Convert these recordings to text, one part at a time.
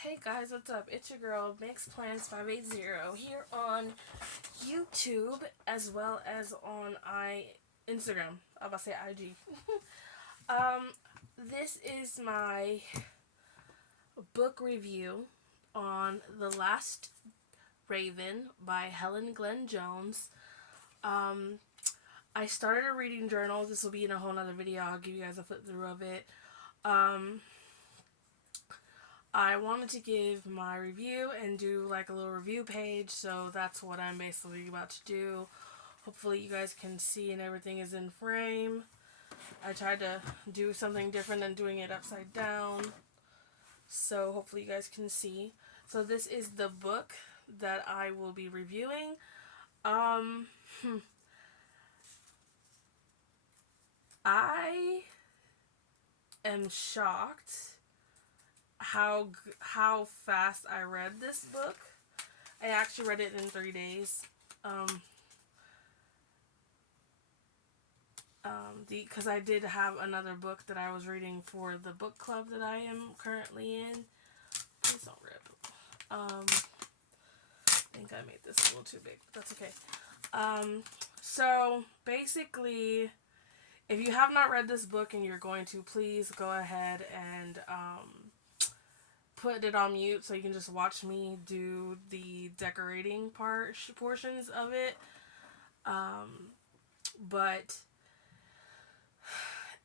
Hey guys, what's up? It's your girl MixPlans580 here on YouTube as well as on Instagram. I was about to say IG. um, this is my book review on The Last Raven by Helen Glenn Jones. Um, I started a reading journal. This will be in a whole nother video. I'll give you guys a flip through of it. I wanted to give my review and do like a little review page, so that's what I'm basically about to do. Hopefully you guys can see and everything is in frame. I tried to do something different than doing it upside down, so hopefully you guys can see. So this is the book that I will be reviewing. I am shocked how fast I read this book. I actually read it in 3 days. Because I did have another book that I was reading for the book club that I am currently in. Please don't rip. I think I made this a little too big, but that's okay. So basically, if you have not read this book and you're going to, please go ahead and put it on mute so you can just watch me do the decorating portions of it. But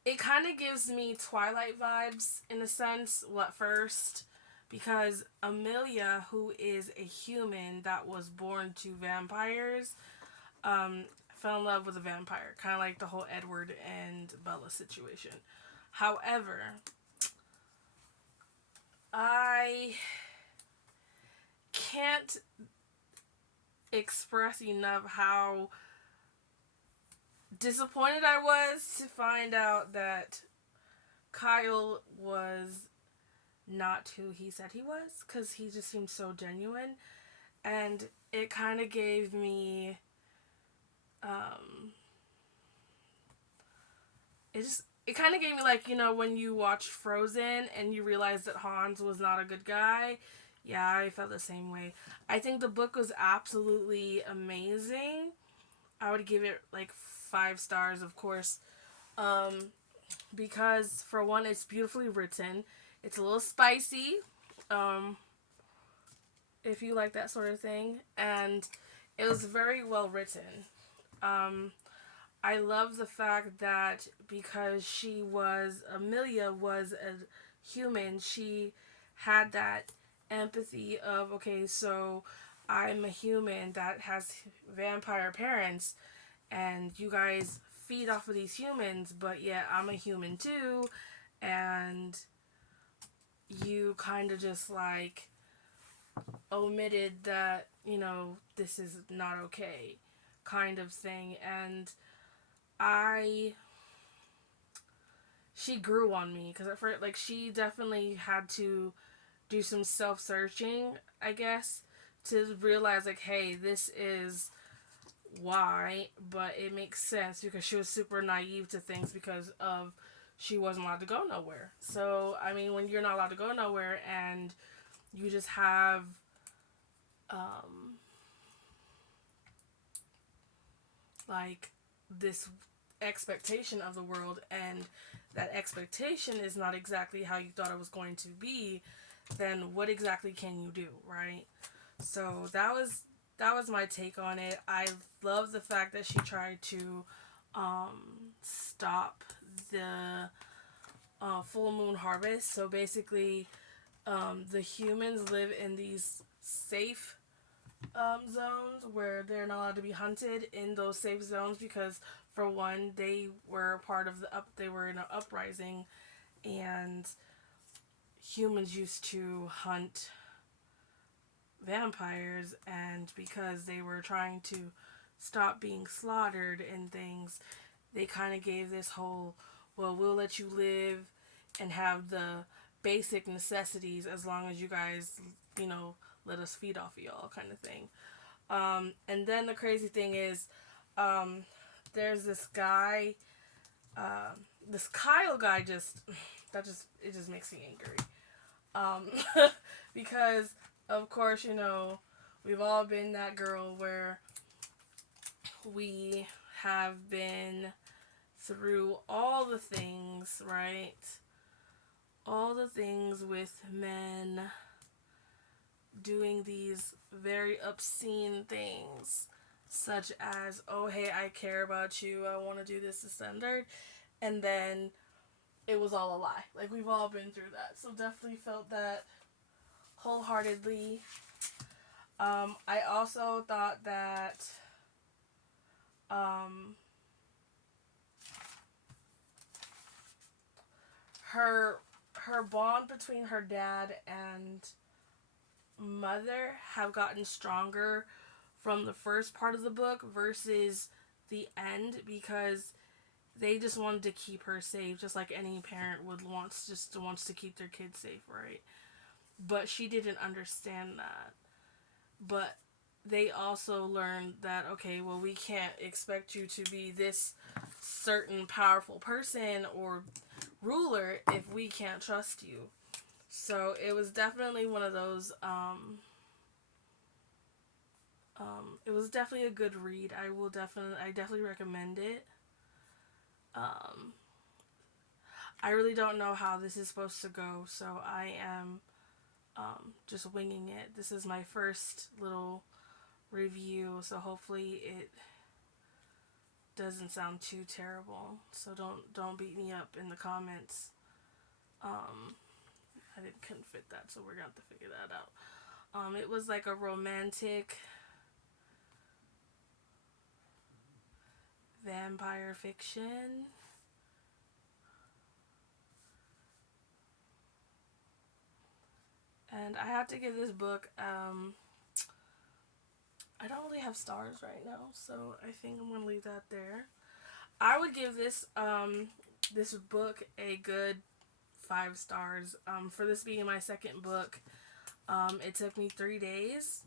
it kind of gives me Twilight vibes in a sense at first, because Amelia, who is a human that was born to vampires, fell in love with a vampire, kind of like the whole Edward and Bella situation. However, I can't express enough how disappointed I was to find out that Kyle was not who he said he was, because he just seemed so genuine, and it kind of gave me it kind of gave me, like, you know, when you watch Frozen and you realize that Hans was not a good guy. Yeah, I felt the same way. I think the book was absolutely amazing. I would give it like 5 stars, of course, because for one, it's beautifully written. It's a little spicy, if you like that sort of thing, and it was very well written. I love the fact that because Amelia was a human, she had that empathy of, okay, so I'm a human that has vampire parents, and you guys feed off of these humans, but yet I'm a human too, and you kind of just like omitted that, you know, this is not okay kind of thing. And she grew on me, because at first, like, she definitely had to do some self-searching, I guess, to realize, like, hey, this is why, but it makes sense because she was super naive to things because of she wasn't allowed to go nowhere. So, I mean, when you're not allowed to go nowhere and you just have like this expectation of the world, and that expectation is not exactly how you thought it was going to be, then what exactly can you do, right? So that was my take on it. I love the fact that she tried to stop the full moon harvest. So basically, the humans live in these safe zones where they're not allowed to be hunted in those safe zones, because for one, they were part of they were in an uprising, and humans used to hunt vampires, and because they were trying to stop being slaughtered and things, they kind of gave this whole, well, we'll let you live and have the basic necessities as long as you guys, you know, let us feed off of y'all kind of thing. And then the crazy thing is, there's this guy, this Kyle guy, it just makes me angry. Um, because, of course, we've all been that girl where we have been through all the things, right? All the things with men doing these very obscene things, such as, oh, hey, I care about you, I want to do this and third, and then it was all a lie. Like, we've all been through that. So definitely felt that wholeheartedly. I also thought that um, her bond between her dad and mother have gotten stronger from the first part of the book versus the end, because they just wanted to keep her safe, just like any parent would wants to keep their kids safe, right? But she didn't understand that. But they also learned that, okay, well, we can't expect you to be this certain powerful person or ruler if we can't trust you. So it was definitely one of those. It was definitely a good read. I definitely recommend it. Um, I really don't know how this is supposed to go, so I am just winging it. This is my first little review, so hopefully it doesn't sound too terrible. So don't beat me up in the comments. Couldn't fit that, so we're gonna have to figure that out. It was like a romantic vampire fiction. And I have to give this book, I don't really have stars right now, so I think I'm gonna leave that there. I would give this book a good 5 stars. For this being my second book, it took me 3 days,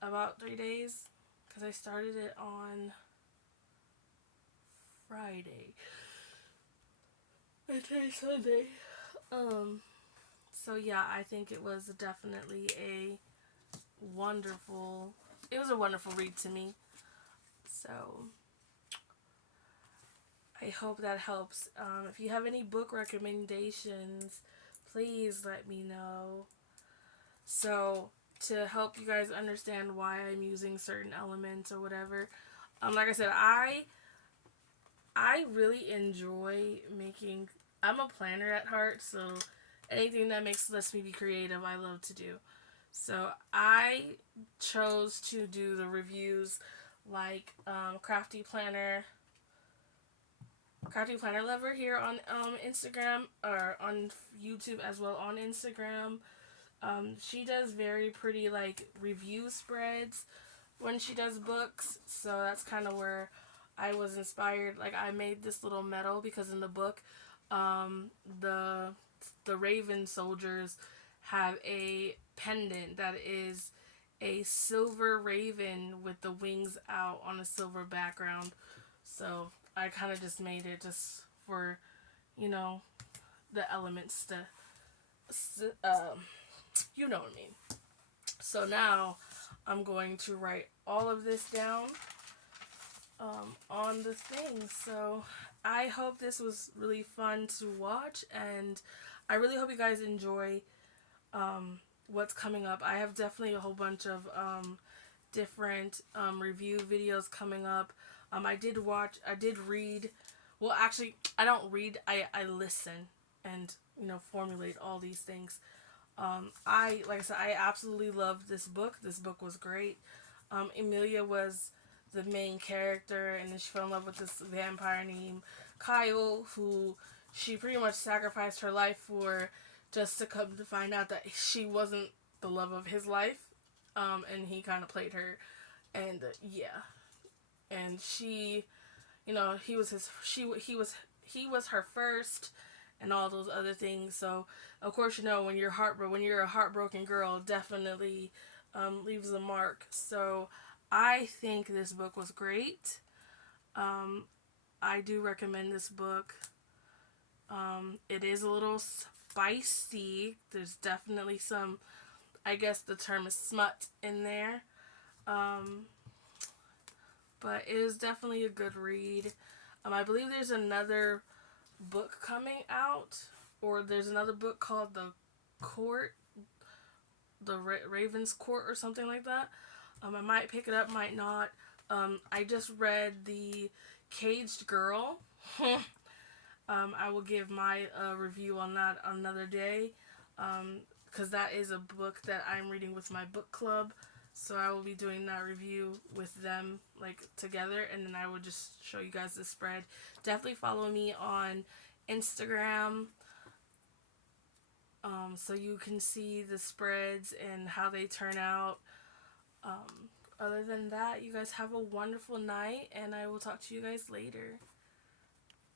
about 3 days, because I started it on Friday. And today's Sunday. So yeah, I think it was definitely a wonderful read to me. So I hope that helps. If you have any book recommendations, please let me know. So to help you guys understand why I'm using certain elements or whatever, like I said, I really enjoy making. I'm a planner at heart, so anything that lets me be creative, I love to do. So I chose to do the reviews like Crafty Planner Lover here on Instagram, or on YouTube as well on Instagram. She does very pretty like review spreads when she does books, so that's kind of where I was inspired. Like, I made this little medal because in the book, the Raven soldiers have a pendant that is a silver raven with the wings out on a silver background. So I kind of just made it just for, you know, the elements to, you know what I mean. So now I'm going to write all of this down on the thing. So I hope this was really fun to watch, and I really hope you guys enjoy what's coming up. I have definitely a whole bunch of different review videos coming up. I did read, well, actually, I don't read, I listen and, formulate all these things. Like I said, I absolutely loved this book. This book was great. Emilia was the main character, and then she fell in love with this vampire named Kyle, who she pretty much sacrificed her life for, just to come to find out that she wasn't the love of his life. And he kind of played her, and yeah, and she, he was he was her first, and all those other things. So of course, when you're a heartbroken girl, definitely leaves a mark. So I think this book was great. I do recommend this book. It is a little spicy. There's definitely some, I guess the term is smut in there. Um, but it is definitely a good read. I believe there's another book coming out, or there's another book called Court, Raven's Court, or something like that. I might pick it up, might not. I just read the Caged Girl. I will give my review on that another day, because that is a book that I'm reading with my book club. So I will be doing that review with them, like, together, and then I will just show you guys the spread. Definitely follow me on Instagram, so you can see the spreads and how they turn out. Other than that, you guys have a wonderful night, and I will talk to you guys later.